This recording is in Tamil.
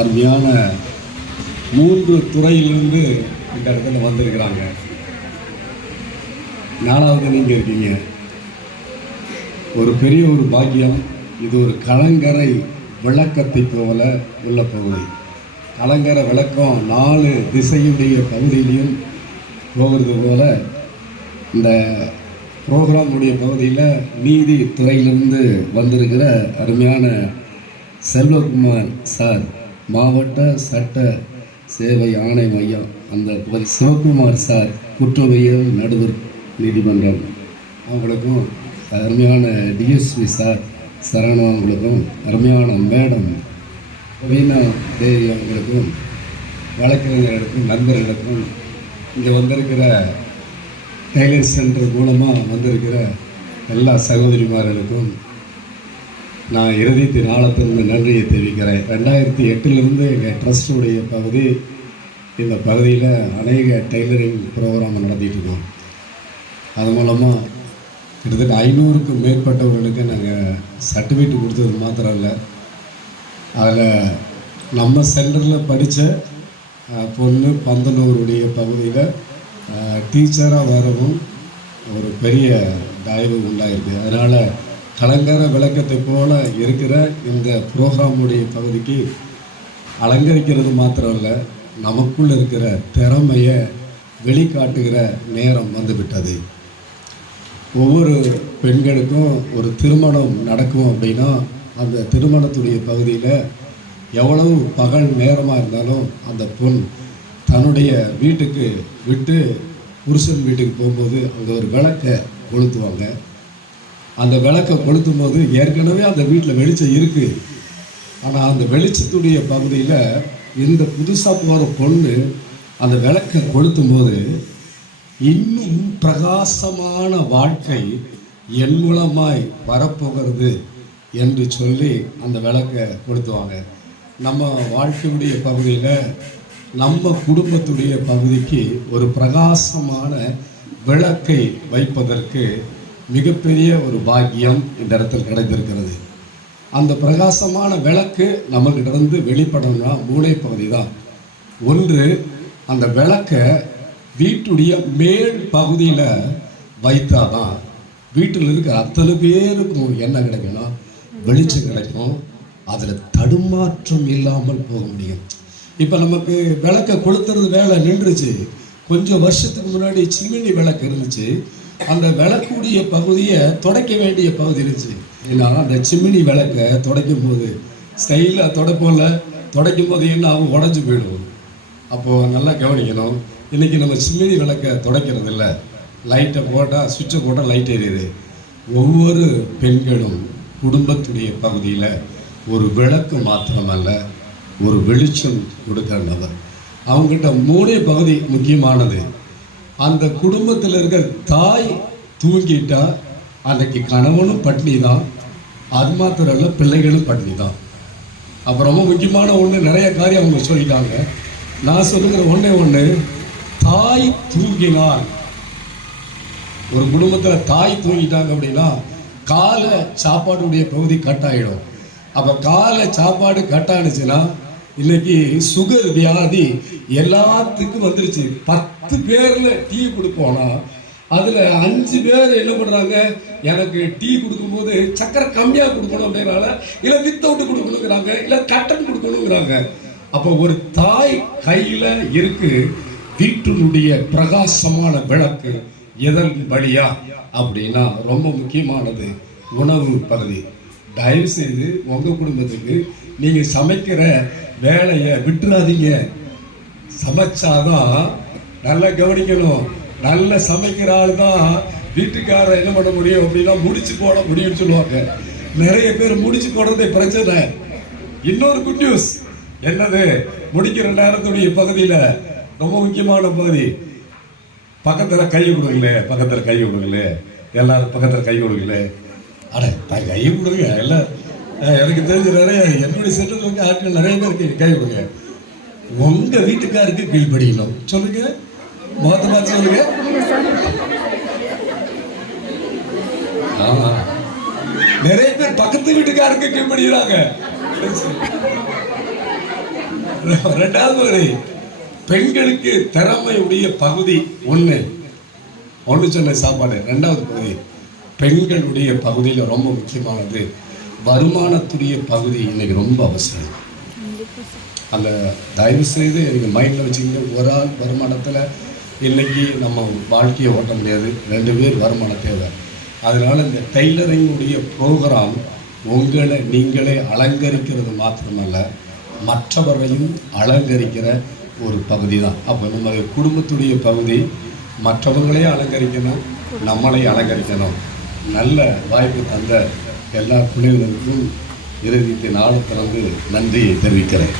அருமையான 3 துறையிலிருந்து இந்த இடத்துல வந்திருக்கிறாங்க. 4வது நீங்கள் இருக்கீங்க. ஒரு பெரிய ஒரு பாக்கியம். இது ஒரு கலங்கரை விளக்கத்தை போல உள்ள பகுதி. கலங்கரை விளக்கம் 4 திசையுடைய பகுதியிலையும் போகிறது போல இந்த ப்ரோக்ராமுடைய பகுதியில் நீதி துறையிலிருந்து வந்திருக்கிற அருமையான செல்வகுமார் சார், மாவட்ட சட்ட சேவை ஆணை மையம் அந்த சிவகுமார் சார், குற்றவியல் நடுவர் நீதிமன்றம் அவங்களுக்கும், அருமையான டிஎஸ்பி சார் சரணம் அவங்களுக்கும், அருமையான மேடம் வீணா தேவி அவங்களுக்கும், வழக்கறிஞர்களுக்கும், நண்பர்களுக்கும், இங்கே வந்திருக்கிற டெய்லர் சென்டர் மூலமாக வந்திருக்கிற எல்லா சகோதரிமார்களுக்கும் நான் இறுதி நாளத்திலிருந்து நன்றியை தெரிவிக்கிறேன். 2008 எங்கள் ட்ரஸ்டுடைய பகுதி இந்த பகுதியில் அநேக டெய்லரிங் ப்ரோக்ராம் நடத்திட்டு இருக்கோம். அது மூலமாக கிட்டத்தட்ட 500க்கும் மேற்பட்டவர்களுக்கு நாங்கள் சர்டிஃபிகேட் கொடுத்தது மாத்திரம் இல்லை, அதில் நம்ம சென்டரில் படித்த பொண்ணு பந்தலூருடைய பகுதியில் டீச்சராக வரவும் ஒரு பெரிய தயவு உண்டாயிருக்கு. அதனால் கலங்கரை விளக்கத்தை போல இருக்கிற இந்த ப்ரோக்ராமுடைய பகுதிக்கு அலங்கரிக்கிறது மாத்திரம் இல்லை, நமக்குள் இருக்கிற திறமையை வெளிக்காட்டுகிற நேரம் வந்துவிட்டது. ஒவ்வொரு பெண்களுக்கும் ஒரு திருமணம் நடக்கும் அப்படின்னா அந்த திருமணத்துடைய பகுதியில் எவ்வளவு பகல் நேரமாக இருந்தாலும் அந்த பொண் தன்னுடைய வீட்டுக்கு விட்டு புருஷன் வீட்டுக்கு போகும்போது அங்கே ஒரு விளக்கை கொளுத்துவாங்க. அந்த விளக்கை கொளுத்தும் போது ஏற்கனவே அந்த வீட்டில் வெளிச்சம் இருக்குது, ஆனால் அந்த வெளிச்சத்துடைய பகுதியில் இந்த புதுசாக போகிற பொண்ணு அந்த விளக்கை கொளுத்தும் போது இன்னும் பிரகாசமான வாழ்க்கை என் மூலமாய் வரப்போகிறது என்று சொல்லி அந்த விளக்கை கொளுத்துவாங்க. நம்ம வாழ்க்கையுடைய பகுதியில் நம்ம குடும்பத்துடைய பகுதிக்கு ஒரு பிரகாசமான விளக்கை வைப்பதற்கு மிகப்பெரிய ஒரு பாக்கியம் இந்த இடத்தில் கிடைத்திருக்கிறது. அந்த பிரகாசமான விளக்கு நம்மகிட்ட வெளிப்படணும்னா 3 பகுதி தான். ஒன்று, அந்த விளக்கை வீட்டுடைய மேல் பகுதியில் வைத்தாதான் வீட்டில் இருக்க அத்தனை பேருக்கும் என்ன கிடைக்கும்னா வெளிச்சம் கிடைக்கும், அதில் தடுமாற்றம் இல்லாமல் போக முடியும். இப்போ நமக்கு விளக்கை கொளுத்துறது வேலை நின்றுச்சு. கொஞ்சம் வருஷத்துக்கு முன்னாடி சிமினி விளக்கு இருந்துச்சு, அந்த விளக்குடைய பகுதியை துடைக்க வேண்டிய பகுதி இருந்துச்சு. ஏன்னா அந்த சிமினி விளக்கை துடைக்கும் போது ஸ்டைலாக துடைக்கும் போது என்ன ஆகும், உடஞ்சி போயிடும். அப்போது நல்லா கவனிக்கணும். இன்றைக்கி நம்ம சிமினி விளக்கை துடைக்கிறது இல்லை, லைட்டை போட்டால் சுவிட்சை போட்டால் லைட் எரியுது. ஒவ்வொரு பெண்களும் குடும்பத்துடைய பகுதியில் ஒரு விளக்கு மாத்திரமல்ல, ஒரு வெளிச்சம் கொடுக்குற நபர். அவங்ககிட்ட 3 பகுதி முக்கியமானது. அந்த குடும்பத்தில் இருக்கிற தாய் தூங்கிட்டா அன்றைக்கி கணவனும் பட்னி தான், அது மாத்திரம் இல்லை பிள்ளைகளும் பட்னி தான். அப்போ ரொம்ப முக்கியமான ஒன்று, நிறைய காரியம் அவங்க சொல்லிட்டாங்க. நான் சொல்லுகிற ஒன்று, தாய் தூங்கினால், ஒரு குடும்பத்தில் தாய் தூங்கிட்டாங்க அப்படின்னா காலை சாப்பாடுடைய பகுதி கட் ஆகிடும். அப்போ காலை சாப்பாடு கட் ஆனிச்சுன்னா இன்னைக்கு சுகர் வியாதி எல்லாத்துக்கும் வந்துருச்சு. 10 பேரில் டீ கொடுப்போனா அதில் 5 பேர் என்ன பண்ணுறாங்க, எனக்கு டீ கொடுக்கும்போது சக்கரை கம்மியாக கொடுக்கணும் அப்படின்னால, இல்லை வித்தவுட்டு கொடுக்கணுங்கிறாங்க, இல்லை கட்டன் கொடுக்கணுங்கிறாங்க. அப்போ ஒரு தாய் கையில் இருக்கு வீட்டினுடைய பிரகாசமான விளக்கு எதன் வழியா அப்படின்னா ரொம்ப முக்கியமானது உணவு பகுதி. தயவு செய்து உங்கள் குடும்பத்துக்கு நீங்கள் சமைக்கிற வேலையை விட்டுறாதீங்க. சமைச்சாதான், நல்லா கவனிக்கணும், நல்ல சமைக்கிற ஆள் தான் வீட்டுக்காரர் என்ன பண்ண முடியும் அப்படின்னா முடிச்சு போட முடியும்னு சொல்லுவாங்க. நிறைய பேர் முடிச்சு போடுறதே பிரச்சனை. இன்னொரு குட் நியூஸ் என்னது, முடிக்கிற நேரத்துடைய பகுதியில் ரொம்ப முக்கியமான பகுதி, பக்கத்தில் கை கொடுங்களே, எல்லாரும் பக்கத்தில் கை கொடுங்களே. அட கை கொடுங்க எல்லாம். எனக்கு தெரிஞ்ச நிறைய என்னுடைய சென்டரில் இருக்க ஆட்கள் நிறைய பேருக்கு கை கொடுங்க. உங்கள் வீட்டுக்காருக்கு கீழ்படிக்கணும். சொல்லுங்க, மொத்தமாக சொல்லுங்க. ஆமா, நிறைய பேர் பக்கத்து வீட்டுக்காருக்கு கீழ்படுகிறாங்க. ரெண்டாவது பகுதி பெண்களுக்கு திறமையுடைய பகுதி ஒன்று சொன்ன சாப்பாடு. ரெண்டாவது பகுதி பெண்களுடைய பகுதியில் ரொம்ப முக்கியமானது வருமானத்துடைய பகுதி இன்னைக்கு ரொம்ப அவசியம். அந்த தயவு செய்து நீங்கள் மைண்டில் வச்சுக்கிட்டு ஒரு ஆள் வருமானத்தில் இன்னைக்கு நம்ம வாழ்க்கையை ஓட்ட முடியாது. 2 பேர் வருமானம் தேவை. அதனால் இந்த டெய்லரிங்குடைய ப்ரோக்ராம் உங்களை நீங்களே அலங்கரிக்கிறது மாத்திரமல்ல, மற்றவர்களையும் அலங்கரிக்கிற ஒரு பகுதி தான். அப்போ நம்முடைய குடும்பத்துடைய பகுதி மற்றவர்களே அலங்கரிக்கணும், நம்மளை அலங்கரிக்கணும். நல்ல வாய்ப்பு தந்த எல்லா பிள்ளைகளுக்கும் இறுதிக்கு நாள் திறந்து நன்றியை தெரிவிக்கிறேன்.